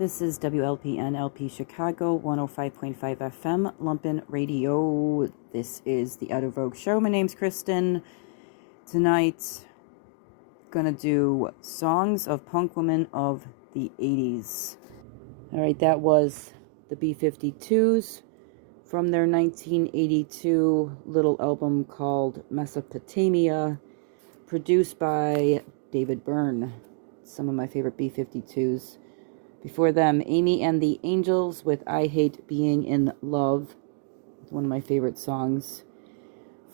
This is WLPN LP Chicago 105.5 FM Lumpin Radio. This is the Out of Vogue show. My name's Kristen. Tonight, gonna do songs of punk women of the 80s. Alright, that was the B-52s from their 1982 little album called Mesopotamia, produced by David Byrne. Some of my favorite B-52s. Before them, Amy and the Angels with I Hate Being in Love. One of my favorite songs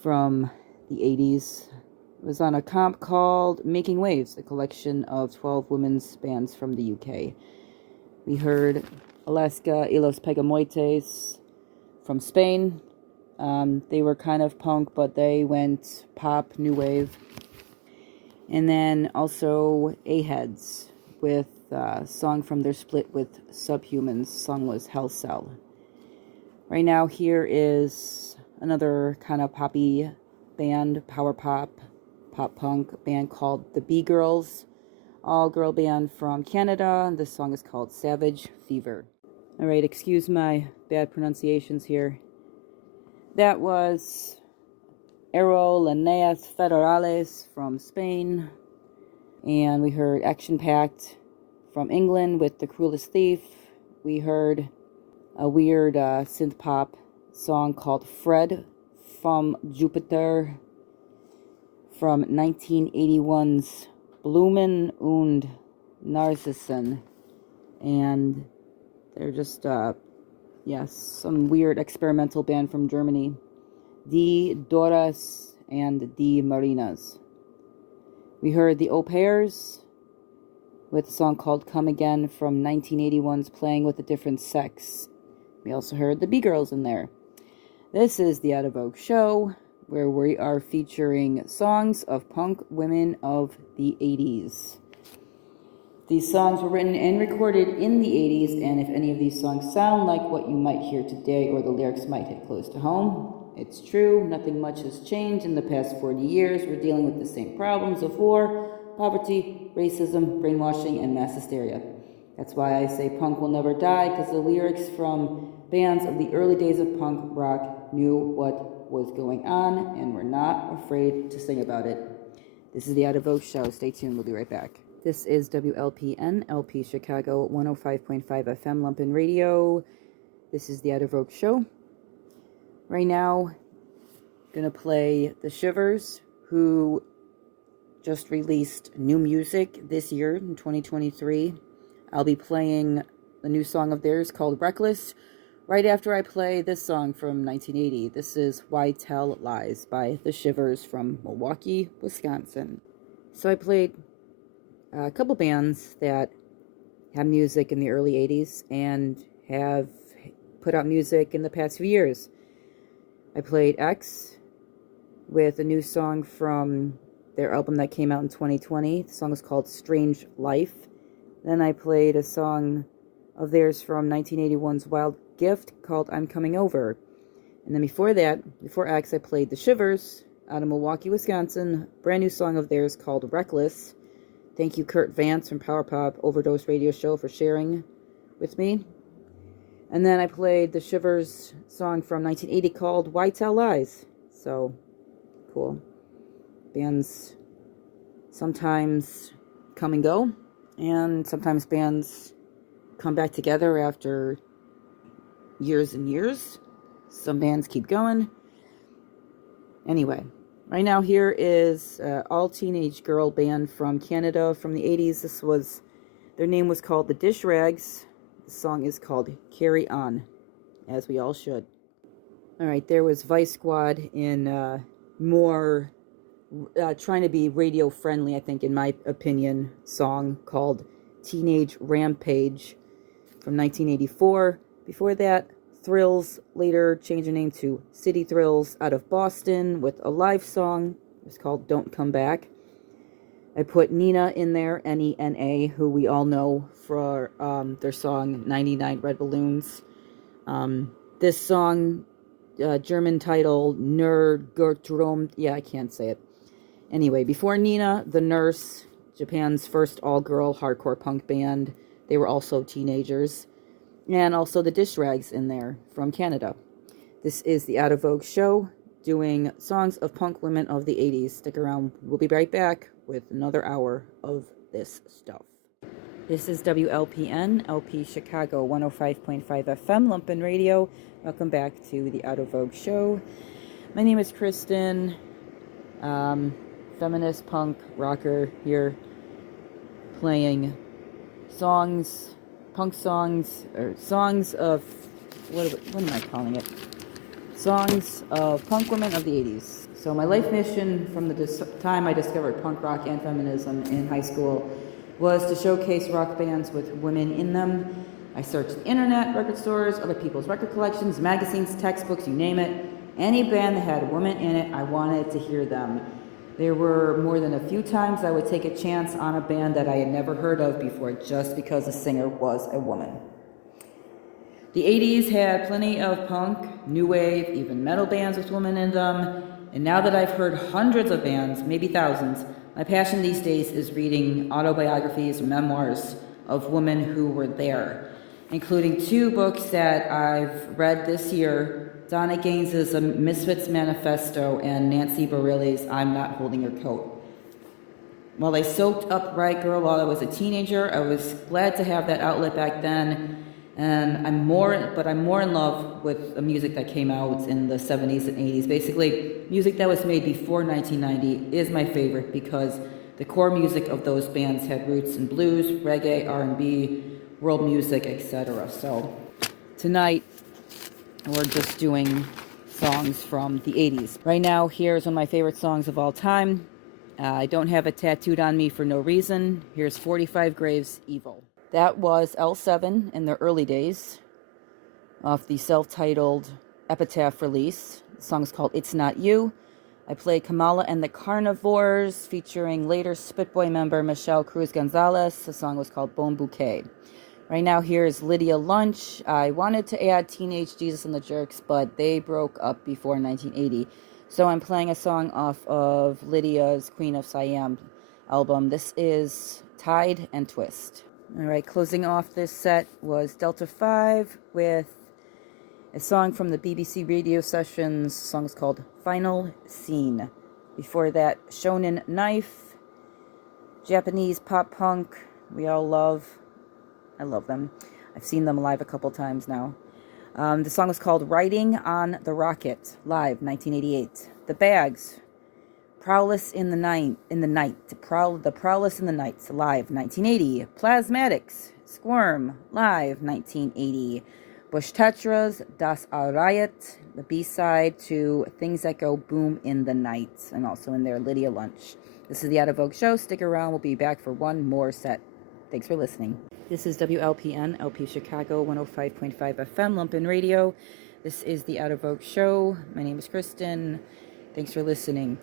from the 80s. It was on a comp called Making Waves, a collection of 12 women's bands from the UK. We heard Alaska y los Pegamoites from Spain. They were kind of punk, but they went pop, new wave. And then also A-Heads with a song from their split with Subhumans. The song was Hell Cell. Right now, here is another kind of poppy band, power pop, pop punk band called the B-Girls, all-girl band from Canada. This song is called Savage Fever. Alright, excuse my bad pronunciations here. That was Aerolíneas Federales from Spain. And we heard Action Pact from England with The Cruelest Thief. We heard a weird synth pop song called Fred from Jupiter from 1981's Blumen und Narzissen. And they're just, some weird experimental band from Germany. Die Doras and Die Marinas. We heard the Au Pairs with a song called Come Again from 1981's Playing with a Different Sex. We also heard the B-Girls in there. This is the Out of Vogue show, where we are featuring songs of punk women of the 80s. These songs were written and recorded in the 80s, and if any of these songs sound like what you might hear today or the lyrics might hit close to home, it's true. Nothing much has changed in the past 40 years. We're dealing with the same problems of war, poverty, racism, brainwashing, and mass hysteria. That's why I say punk will never die, because the lyrics from bands of the early days of punk rock knew what was going on and were not afraid to sing about it. This is the Out of Vogue show. Stay tuned. We'll be right back. This is WLPN LP Chicago 105.5 FM Lumpin Radio. This is the Out of Vogue show. Right now, I'm going to play The Shivers, who just released new music this year in 2023. I'll be playing a new song of theirs called Reckless right after I play this song from 1980. This is Why Tell Lies by The Shivers from Milwaukee, Wisconsin. So I played a couple bands that have music in the early 80s and have put out music in the past few years. I played X with a new song from their album that came out in 2020. The song is called Strange Life. Then I played a song of theirs from 1981's Wild Gift called I'm Coming Over. And then before that, before X, I played The Shivers out of Milwaukee, Wisconsin. Brand new song of theirs called Reckless. Thank you, Kurt Vance from Power Pop Overdose Radio Show, for sharing with me. And then I played The Shivers song from 1980 called Why Tell Lies. So, cool. Bands sometimes come and go, and sometimes bands come back together after years and years. Some bands keep going. Anyway, right now here is an all-teenage girl band from Canada from the 80s. Their name was called The Dish Rags. The song is called Carry On, as we all should. Alright, there was Vice Squad in more trying to be radio friendly, I think, in my opinion, song called Teenage Rampage from 1984. Before that, Thrills later changed their name to City Thrills out of Boston with a live song. It was called Don't Come Back. I put Nena in there, N-E-N-A, who we all know for their song 99 Red Balloons. This song, German title, Nerdgurtrum, I can't say it. Anyway, before Nena, The Nurse, Japan's first all-girl hardcore punk band They were also teenagers. And also the dish rags in there from Canada. This is the Out of Vogue show, doing songs of punk women of the 80s. Stick around. We'll be right back with another hour of this stuff. This is WLPN, LP Chicago, 105.5 FM, Lumpen Radio. Welcome back to the Out of Vogue show. My name is Kristen, feminist punk rocker here, playing songs, punk songs, or songs of, what am I calling it? Songs of punk women of the 80s. So my life mission from the time I discovered punk rock and feminism in high school was to showcase rock bands with women in them. I searched the internet, record stores, other people's record collections, magazines, textbooks, you name it. Any band that had a woman in it, I wanted to hear them. There were more than a few times I would take a chance on a band that I had never heard of before just because the singer was a woman. The 80s had plenty of punk, new wave, even metal bands with women in them. And now that I've heard hundreds of bands, maybe thousands, my passion these days is reading autobiographies, memoirs of women who were there, including 2 books that I've read this year, Donna Gaines's A Misfits Manifesto and Nancy Bareilles' I'm Not Holding Your Coat. While I soaked up Riot Girl while I was a teenager, I was glad to have that outlet back then, and I'm more in love with the music that came out in the 70s and 80s. Basically, music that was made before 1990 is my favorite because the core music of those bands had roots in blues, reggae, R&B, world music, etc. So tonight, we're just doing songs from the 80s. Right now, here's one of my favorite songs of all time. I don't have it tattooed on me for no reason. Here's 45 Graves, Evil. That was L7 in the early days off the self-titled Epitaph release. The song is called It's Not You. I played Kamala and the Carnivores featuring later Spitboy member Michelle Cruz Gonzalez. The song was called Bone Bouquet. Right now, here's Lydia Lunch. I wanted to add Teenage Jesus and the Jerks, but they broke up before 1980. So I'm playing a song off of Lydia's Queen of Siam album. This is Tide and Twist. All right, closing off this set was Delta 5 with a song from the BBC radio sessions. The song is called Final Scene. Before that, Shonen Knife, Japanese pop punk we all love. I love them. I've seen them live a couple times now. The song was called Riding on the Rocket, live, 1988. The Bags, Prowess in the Night, The Prowess in the Night, live, 1980. Plasmatics, Squirm, live, 1980. Bush Tetras, Das Riot, the B-side to Things That Go Boom in the Night, and also in there, Lydia Lunch. This is the Out of Vogue show. Stick around. We'll be back for one more set. Thanks for listening. This is WLPN, LP Chicago, 105.5 FM, Lumpen Radio. This is the Out of Vogue show. My name is Kristen. Thanks for listening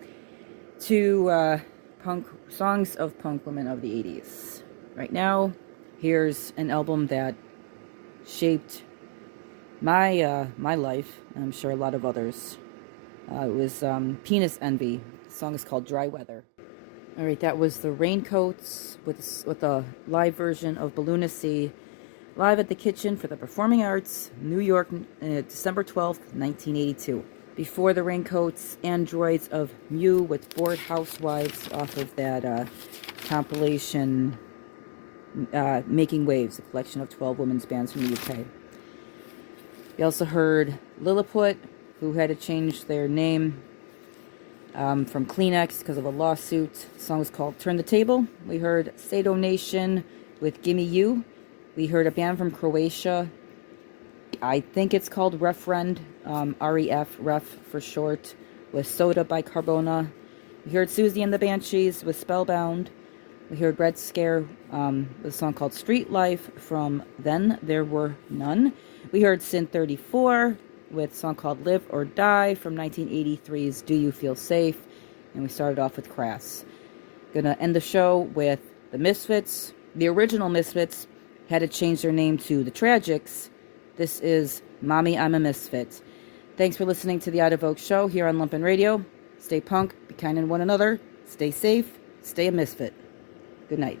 to punk songs of punk women of the 80s. Right now, here's an album that shaped my life, and I'm sure a lot of others. It was Penis Envy. The song is called Dry Weather. All right, that was the Raincoats with a live version of Balloonacy, live at the Kitchen for the Performing Arts, New York, December 12th, 1982. Before the Raincoats, Androids of Mew with Bored Housewives off of that compilation, Making Waves, a collection of 12 women's bands from the UK. We also heard Lilliput, who had to change their name from Kleenex because of a lawsuit. The song was called Turn the Table. We heard Sado Nation with Gimme You. We heard a band from Croatia. I think it's called Refrend, R-E-F, Ref for short, with Soda Bicarbona. We heard Susie and the Banshees with Spellbound. We heard Red Scare with a song called Street Life from Then There Were None. We heard Sin 34 with a song called Live or Die from 1983's Do You Feel Safe? And we started off with Crass. Gonna end the show with the Misfits. The original Misfits had to change their name to the Tragics. This is Mommy, I'm a Misfit. Thanks for listening to the Out of Vogue show here on Lumpen Radio. Stay punk, be kind to one another, stay safe, stay a misfit. Good night.